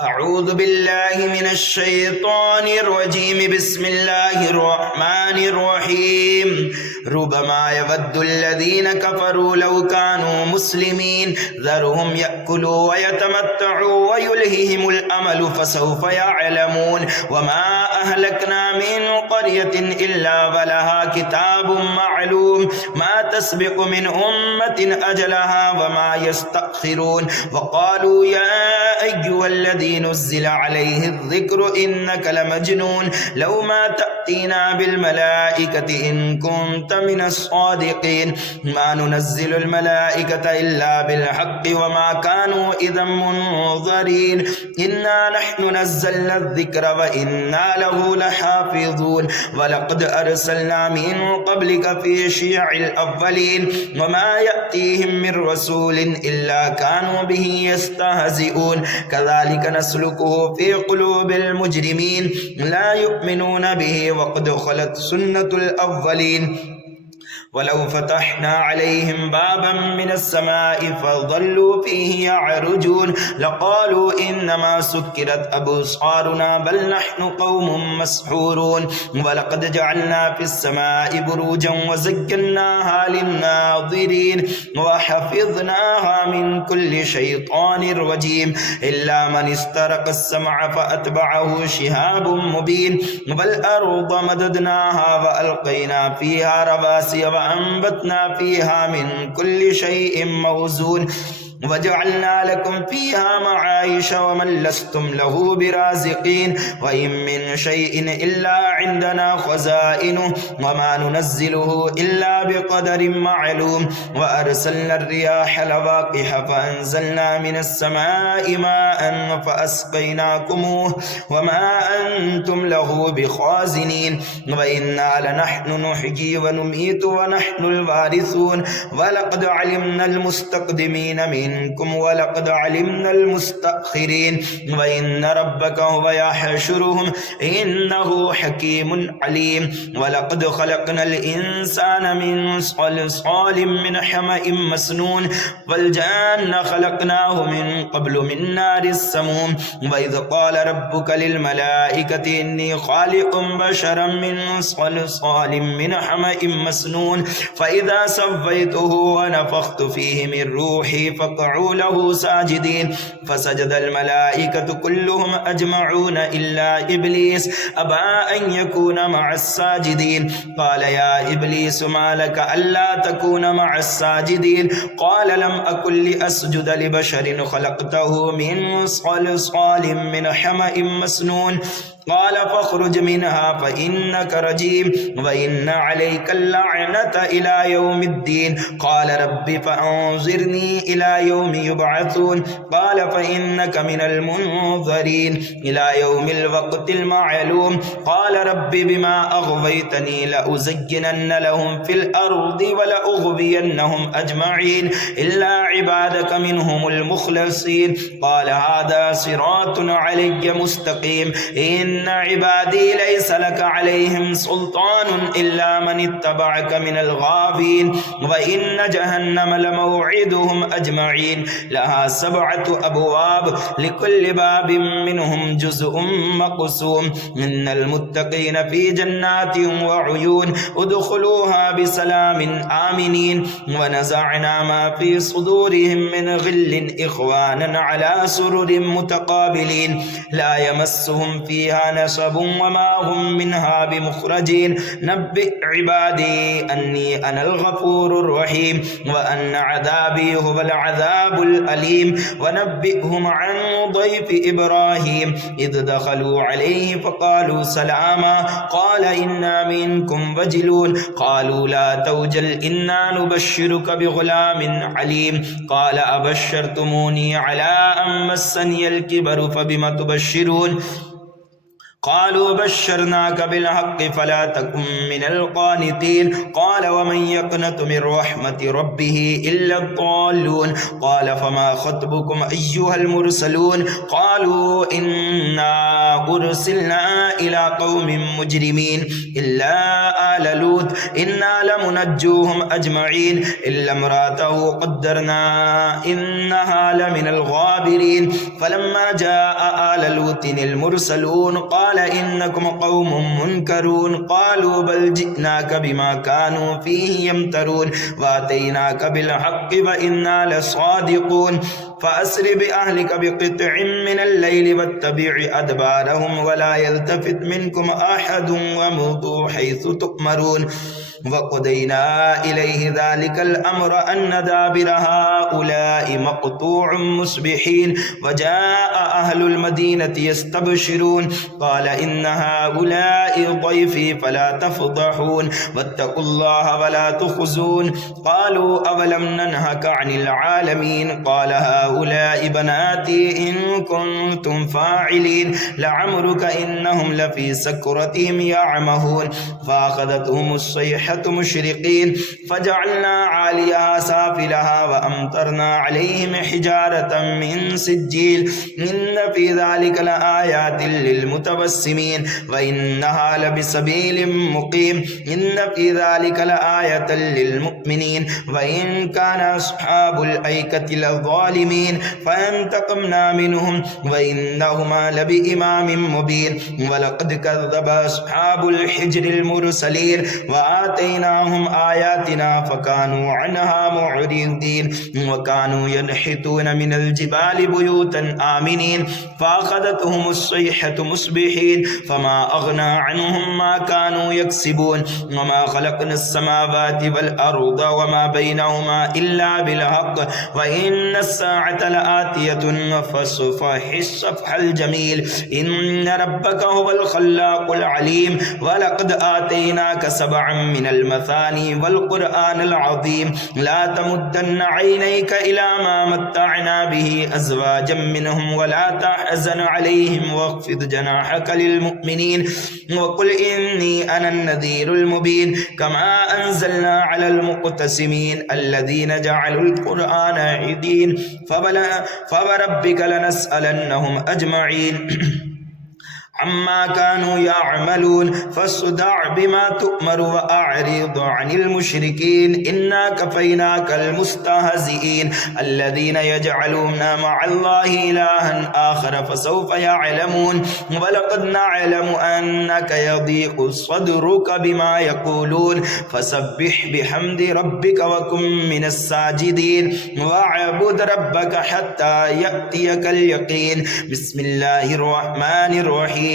أعوذ بالله من الشيطان الرجيم بسم الله الرحمن الرحيم ربما يود الذين كفروا لو كانوا مسلمين ذرهم يأكلوا ويتمتعوا ويلههم الأمل فسوف يعلمون وما أهلكنا من قرية إلا ولها كتاب معلوم ما تسبق من أمة أجلها وما يستأخرون وقالوا يا أيها الذي نزل عليه الذكر إنك لمجنون لو ما تأتينا بالملائكة إن كنت من الصادقين ما ننزل الملائكة إلا بالحق وما كانوا إذا منظرين إنا نحن نزلنا الذكر وإنا له لحافظون ولقد أرسلنا من قبلك في شيع الأولين وما يأتيهم من رسول إلا كانوا به يستهزئون كذلك نسلكه في قلوب المجرمين لا يؤمنون به وقد خلت سنة الأولين ولو فتحنا عليهم بابا من السماء فظلوا فيه يعرجون لقالوا إنما سكرت أبصارنا بل نحن قوم مسحورون ولقد جعلنا في السماء بروجا وزيناها للناظرين وحفظناها من كل شيطان رجيم إلا من استرق السمع فأتبعه شهاب مبين والأرض مددناها وألقينا فيها رواسي وأنبتنا فيها من كل شيء موزون وجعلنا لكم فيها معايش ومن لستم له برازقين وإن من شيء إلا عندنا خزائنه وما ننزله إلا بقدر معلوم وأرسلنا الرياح لواقح فأنزلنا من السماء ماء فأسقيناكموه وما أنتم له بخازنين وإنا لنحن نحيي ونميت ونحن الوارثون ولقد علمنا المستقدمين منكم ولقد علمنا المستأخرين وإن ربك هو يحشرهم إنه حكيم عليم ولقد خلقنا الإنسان من صلصال من حمأ مسنون والجان خلقناه من قبل من نار السموم وإذ قال ربك للملائكة إني خالق بشرا من صلصال من حمأ مسنون فإذا سويته ونفخت فيه من روحي فقعوا له ساجدين فسجد الملائكة كلهم أجمعون إلا إبليس أبى أن يكون مع الساجدين قال يا إبليس ما لك ألا تكون مع الساجدين قال لم أكن لأسجد لبشر خلقته من صلصال من حمأ مسنون قال فاخرج منها فإنك رجيم وإن عليك اللعنة إلى يوم الدين قال رب فأنظرني إلى يوم يبعثون قال فإنك من المنظرين إلى يوم الوقت المعلوم قال رب بما أغويتني لأزينن لهم في الأرض ولأغوينهم أجمعين إلا عبادك منهم المخلصين قال هذا صراط علي مستقيم إن عبادي ليس لك عليهم سلطان إلا من اتبعك من الغاوين وإن جهنم لموعدهم أجمعين لها 7 أبواب لكل باب منهم جزء مقسوم إن المتقين في جنات وعيون ادخلوها بسلام آمنين ونزعنا ما في صدورهم من غل إخوانا على سرر متقابلين لا يمسهم فيها نصب وما هم منها بمخرجين نبئ عبادي أني أنا الغفور الرحيم وأن عذابي هو العذاب الأليم ونبئهم عن ضيف إبراهيم إذ دخلوا عليه فقالوا سلاما قال إنا منكم وجلون قالوا لا توجل إنا نبشرك بغلام عليم قال أبشرتموني على أن مسني الكبر فبم تبشرون قالوا بشرناك بالحق فلا تكن من القانتين قال ومن يقنط من رحمة ربه إلا الضالون قال فما خطبكم أيها المرسلون قالوا إنا أرسلنا إلى قوم مجرمين إلا آل لوط إنا لمنجوهم أجمعين إلا امرأته قدرنا إنها لمن الغابرين فلما جاء آل لوط المرسلون قال إنكم قوم منكرون قالوا بل جئناك بما كانوا فيه يمترون وآتيناك بالحق وإنا لصادقون فأسر بأهلك بقطع من الليل واتبع أدبارهم ولا يلتفت منكم أحد وامضوا حيث تؤمرون وقضينا إليه ذلك الأمر أن دابر هؤلاء مقطوع مصبحين وجاء أهل المدينة يستبشرون قال إن هؤلاء ضيفي فلا تفضحون واتقوا الله ولا تخزون قالوا أولم ننهك عن العالمين قال هؤلاء بناتي إن كنتم فاعلين لعمرك إنهم لفي سكرتهم يعمهون فأخذتهم الصيحة مشرقين فجعلنا عاليها سافلها وأمطرنا عليهم حجارة من سجيل إن في ذلك لآيات للمتبسمين وإنها لبسبيل مقيم إن في ذلك لآية للمؤمنين وإن كان أصحاب الأيكة لظالمين فانتقمنا منهم وإنهما لبإمام مبين ولقد كذب أصحاب الحجر المرسلين وآتيناهم آياتنا فكانوا عنها معرضين وكانوا ينحتون من الجبال بيوتا آمنين فأخذتهم الصيحة مصبحين فما أغنى عنهم ما كانوا يكسبون وما خلقنا السماوات والأرض وما بينهما إلا بالحق وإن الساعة لآتية فاصفح الصفح الجميل إن ربك هو الخلاق العليم ولقد آتيناك سبعا من المثاني والقرآن العظيم لا تمدن عينيك إلى ما متعنا به أزواجا منهم ولا تحزن عليهم واخفض جناحك للمؤمنين وقل إني أنا النذير المبين كما أنزلنا على المقتسمين الذين جعلوا القرآن عيدين فوربك لنسألنهم أجمعين عما كانوا يعملون فاصدع بما تؤمر وأعرض عن المشركين إنا كفيناك المستهزئين الذين يجعلون مع الله إلها آخر فسوف يعلمون ولقد نعلم أنك يضيق صدرك بما يقولون فسبح بحمد ربك وكن من الساجدين واعبد ربك حتى يأتيك اليقين بسم الله الرحمن الرحيم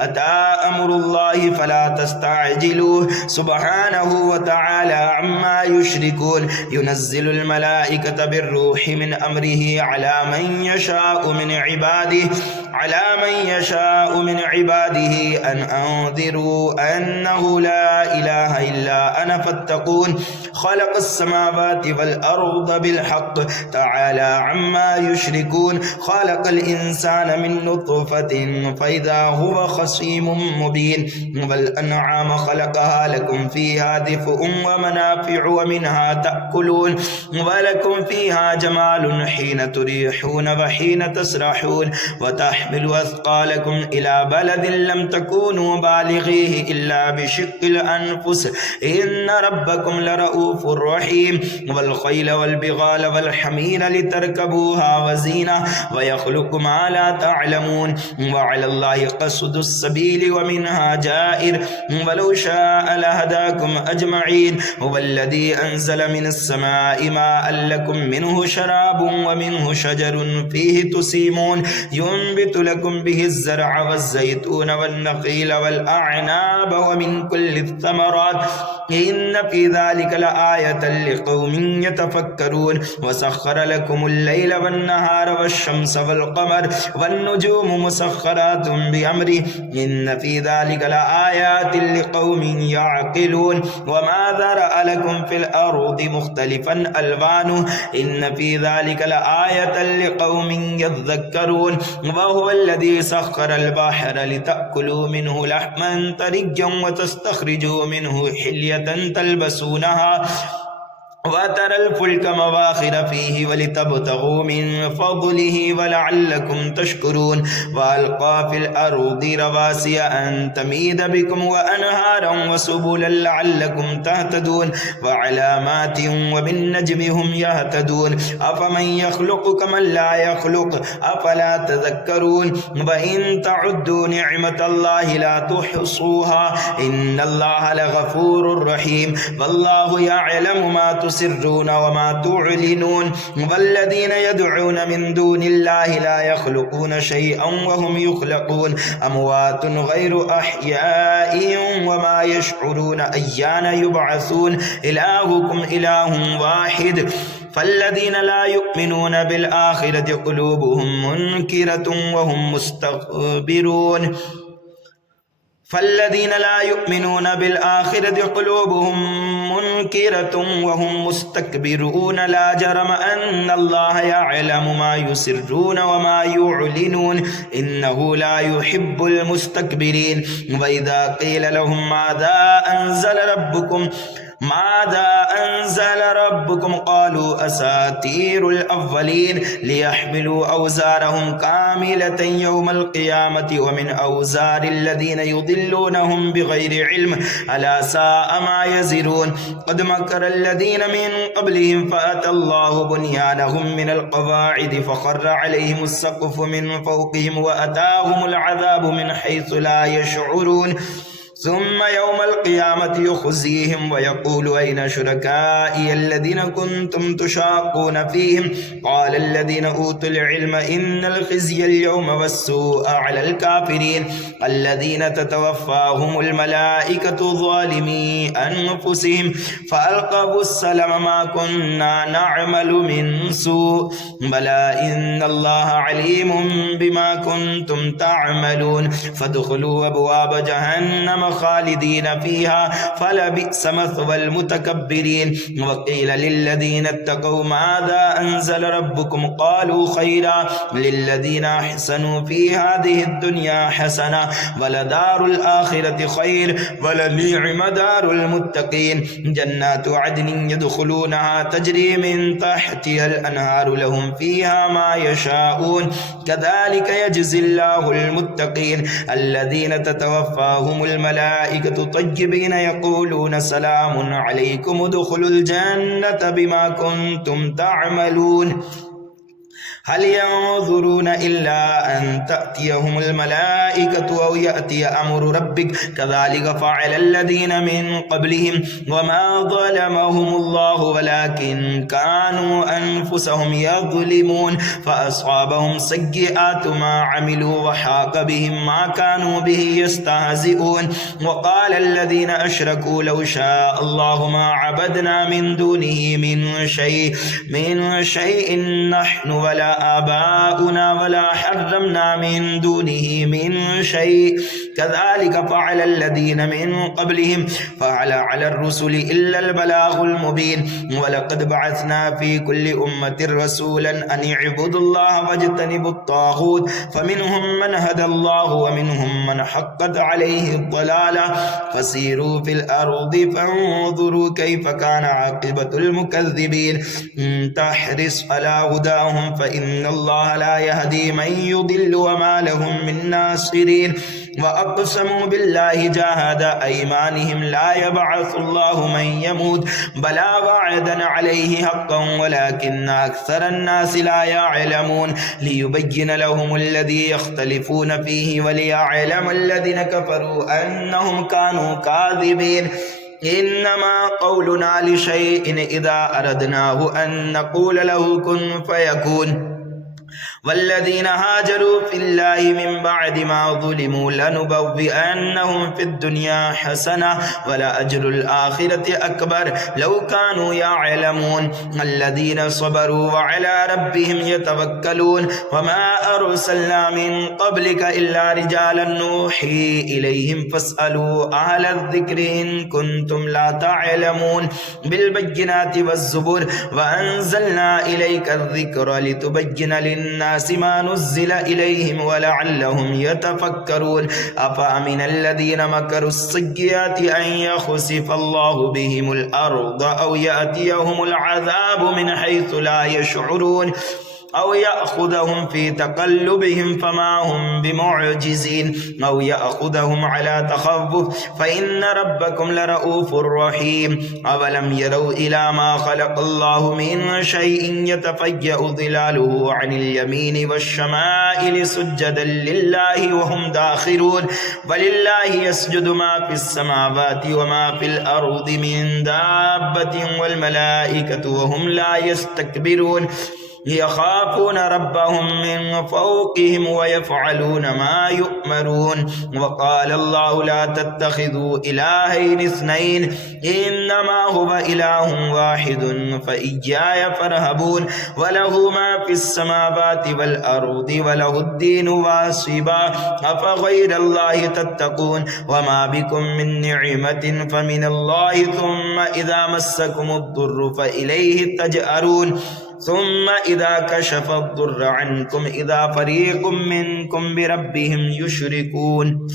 أتى أمر الله فلا تستعجلوه سبحانه وتعالى عما يشركون ينزل الملائكة بالروح من أمره على من يشاء من عباده أن أنذروا أنه لا إله إلا أنا فاتقون خلق السماوات والأرض بالحق تعالى عما يشركون خلق الإنسان من نطفة فإذا هو خصيم مبين والأنعام خلقها لكم فيها دفء ومنافع ومنها تأكلون ولكم فيها جمال حين تريحون وحين تسرحون وتحمل أثقالكم إلى بلد لم تكونوا بالغيه إلا بشق الأنفس إن ربكم لرؤوف رحيم والخيل والبغال والحمير لتركبوها وزينة ويخلق ما لا تعلمون وعلى الله قصد السبيل ومنها جائر ولو شاء لهداكم أجمعين هو الذي أنزل من السماء ماء لكم منه شراب ومنه شجر فيه تسيمون ينبت لكم به الزرع والزيتون والنخيل والأعناب ومن كل الثمرات إن في ذلك لآية لقوم يتفكرون وسخر لكم الليل والنهار والشمس والقمر والنجوم مسخرات بأمره إن في ذلك لآيات لقوم يعقلون وما ذرأ لكم في الأرض مختلفا ألوانه إن في ذلك لآية لقوم يذكرون وهو الذي سخر البحر لتأكلوا منه لحما طريا وتستخرجوا منه حلية تلبسونها وترى الفلك مواخر فيه ولتبتغوا من فضله ولعلكم تشكرون وألقى في الأرض رواسي أن تميد بكم وأنهارا وسبلا لعلكم تهتدون وعلامات وبالنجم هم يهتدون أفمن يخلق كمن لا يخلق أفلا تذكرون وإن تعدوا نعمة الله لا تحصوها إن الله لغفور رحيم والله يعلم ما تسرون وما تعلنون والذين يدعون من دون الله لا يخلقون شيئا وهم يخلقون أموات غير أحياء وما يشعرون أيان يبعثون إلهكم إله واحد فالذين لا يؤمنون بالآخرة قلوبهم منكرة وهم مستكبرون فالذين لا يؤمنون بالآخرة قلوبهم منكرة وهم مستكبرون لا جرم أن الله يعلم ما يسرون وما يعلنون إنه لا يحب المستكبرين وإذا قيل لهم ماذا أنزل ربكم قالوا أساطير الأولين ليحملوا أوزارهم كاملة يوم القيامة ومن أوزار الذين يضلونهم بغير علم ألا ساء ما يزرون قد مكر الذين من قبلهم فأتى الله بنيانهم من القواعد فخر عليهم السقف من فوقهم وأتاهم العذاب من حيث لا يشعرون ثم يوم القيامة يخزيهم ويقول أين شركائي الذين كنتم تشاقون فيهم قال الذين أوتوا العلم إن الخزي اليوم والسوء على الكافرين الذين تتوفاهم الملائكة ظالمي أنفسهم فألقوا السلام ما كنا نعمل من سوء بلى إن الله عليم بما كنتم تعملون فادخلوا أبواب جهنم خالدين فيها فلبئس مثوى المتكبرين وقيل للذين اتقوا ماذا أنزل ربكم قالوا خيرا للذين أحسنوا في هذه الدنيا حسنة ولدار الآخرة خير ولنعم دار المتقين جنات عدن يدخلونها تجري من تحتها الأنهار لهم فيها ما يشاءون كذلك يجزي الله المتقين الذين تتوفاهم الملائكة طيبين يقولون سلام عليكم ادخلوا الجنة بما كنتم تعملون هل ينظرون إلا أن تأتيهم الملائكة أو يأتي أمر ربك كذلك فعل الذين من قبلهم وما ظلمهم الله ولكن كانوا أنفسهم يظلمون فأصابهم سيئات ما عملوا وحاق بهم ما كانوا به يستهزئون وقال الذين أشركوا لو شاء الله ما عبدنا من دونه من شيء نحن ولا آباؤنا ولا حرمنا من دونه من شيء كذلك فعل الذين من قبلهم فعل على الرسل إلا البلاغ المبين ولقد بعثنا في كل أمة رسولا أن اعبدوا الله واجتنبوا الطاغوت فمنهم من هدى الله ومنهم من حقت عليه الضلالة فسيروا في الأرض فانظروا كيف كان عاقبة المكذبين إن تحرص على هداهم فإن الله لا يهدي من يضل وما لهم من ناصرين وأقسموا بالله جاهد أيمانهم لا يبعث الله من يموت بلى وعدا عليه حقا ولكن أكثر الناس لا يعلمون ليبين لهم الذي يختلفون فيه وليعلم الذين كفروا أنهم كانوا كاذبين إنما قولنا لشيء إذا أردناه أن نقول له كن فيكون والذين هاجروا في الله من بعد ما ظلموا لنبوئنهم في الدنيا حسنة ولأجر الآخرة أكبر لو كانوا يعلمون الذين صبروا وعلى ربهم يتوكلون وما أرسلنا من قبلك إلا رجالا نوحي إليهم فاسألوا أهل الذكر إن كنتم لا تعلمون بالبينات والزبر وأنزلنا إليك الذكر لتبين للناس للناس ما نزل إليهم ولعلهم يتفكرون أفأمن الذين مكروا السيئات أن يخسف الله بهم الأرض أو يأتيهم العذاب من حيث لا يشعرون أو يأخذهم في تقلبهم فما هم بمعجزين أو يأخذهم على تخوف فإن ربكم لرؤوف رحيم أولم يروا إلى ما خلق الله من شيء يتفيأ ظلاله عن اليمين والشمائل سجدا لله وهم داخرون ولله يسجد ما في السماوات وما في الأرض من دابة والملائكة وهم لا يستكبرون يخافون ربهم من فوقهم ويفعلون ما يؤمرون وقال الله لا تتخذوا إلهين اثنين إنما هو إله واحد فإياي فارهبون وله ما في السماوات والأرض وله الدين واصبا أفغير الله تتقون وما بكم من نعمة فمن الله ثم إذا مسكم الضر فإليه تجأرون ثم إذا كشف الضر عنكم إذا فريق منكم بربهم يشركون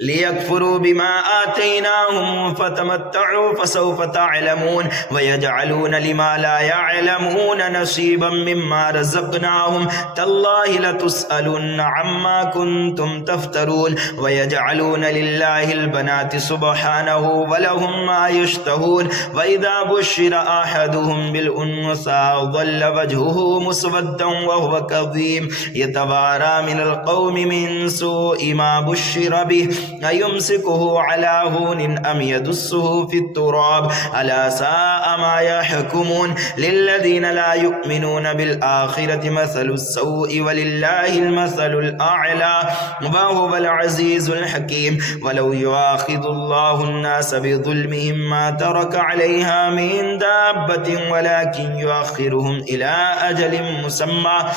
ليكفروا بما آتيناهم فتمتعوا فسوف تعلمون ويجعلون لما لا يعلمون نصيبا مما رزقناهم تالله لتسألن عما كنتم تفترون ويجعلون لله البنات سبحانه ولهم ما يشتهون وإذا بشر أحدهم بالأنثى ظل وجهه مسودا وهو كظيم يتوارى من القوم من سوء ما بشر به أيمسكه على هون أم يدسه في التراب ألا ساء ما يحكمون للذين لا يؤمنون بالآخرة مثل السوء ولله المثل الأعلى وهو العزيز الحكيم ولو يؤاخذ الله الناس بظلمهم ما ترك عليها من دابة ولكن يؤخرهم إلى أجل مسمى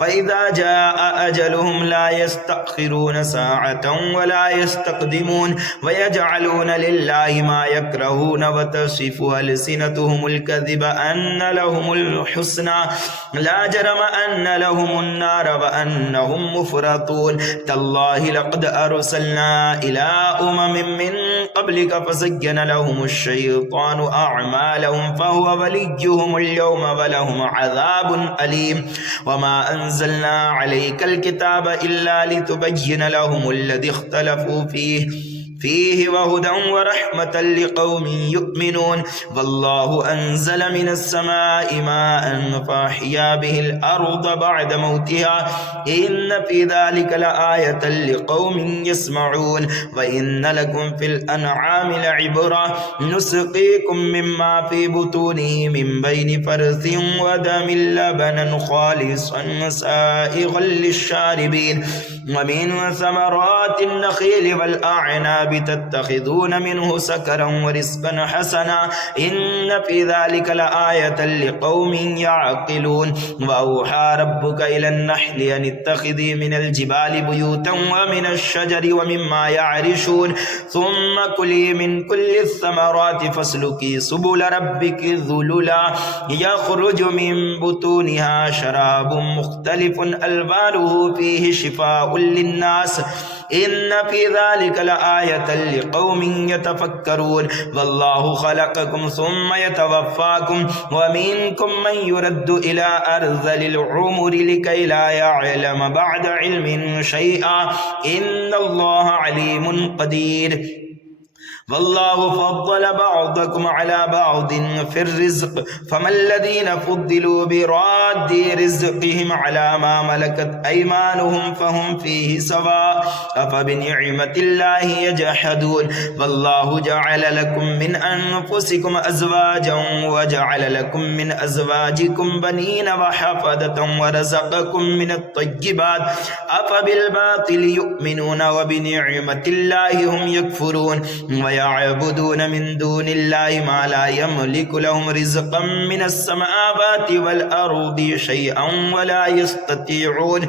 فإذا جاء أجلهم لا يستأخرون ساعة ولا يستقدمون ويجعلون لله ما يكرهون وتصف ألسنتهم الكذب أن لهم الحسنى لا جرم أن لهم النار وأنهم مفرطون تالله لقد أرسلنا إلى من قبلك فزين لهم الشيطان أعمالهم فهو وليهم اليوم ولهم عذاب أليم وما أنزلنا عليك الكتاب إلا لتبين لهم الذي اختلفوا فيه وهدى ورحمة لقوم يؤمنون والله أنزل من السماء ماء فأحيا به الأرض بعد موتها إن في ذلك لآية لقوم يسمعون وإن لكم في الأنعام لعبرة نسقيكم مما في بطونه من بين فرث ودم لبنا خالصا سائغا للشاربين ومن ثمرات النخيل والأعناب تتخذون منه سكرا ورزقا حسنا إن في ذلك لآية لقوم يعقلون وأوحى ربك إلى النحل أن اتخذي من الجبال بيوتا ومن الشجر ومما يعرشون ثم كلي من كل الثمرات فاسلكي سبل ربك ذللا يخرج من بطونها شراب مختلف ألوانه فيه شفاء للناس إن في ذلك لآية لقوم يتفكرون والله خلقكم ثم يتوفاكم ومنكم من يرد إلى أرذل العمر لكي لا يعلم بعد علم شيئا إن الله عليم قدير والله فضل بعضكم على بعض في الرزق فما الذين فضلوا براد رزقهم على ما ملكت أيمانهم فهم فيه سواء أفبنعمة الله يجحدون والله جعل لكم من أنفسكم أزواجا وجعل لكم من أزواجكم بنين وحفدة ورزقكم من الطيبات أفبالباطل يؤمنون وبنعمة الله هم يكفرون ويعبدون من دون الله ما لا يملك لهم رزقا من السماوات والأرض شيئا ولا يستطيعون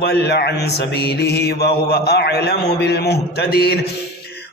ضل عن سبيله وهو أعلم بالمهتدين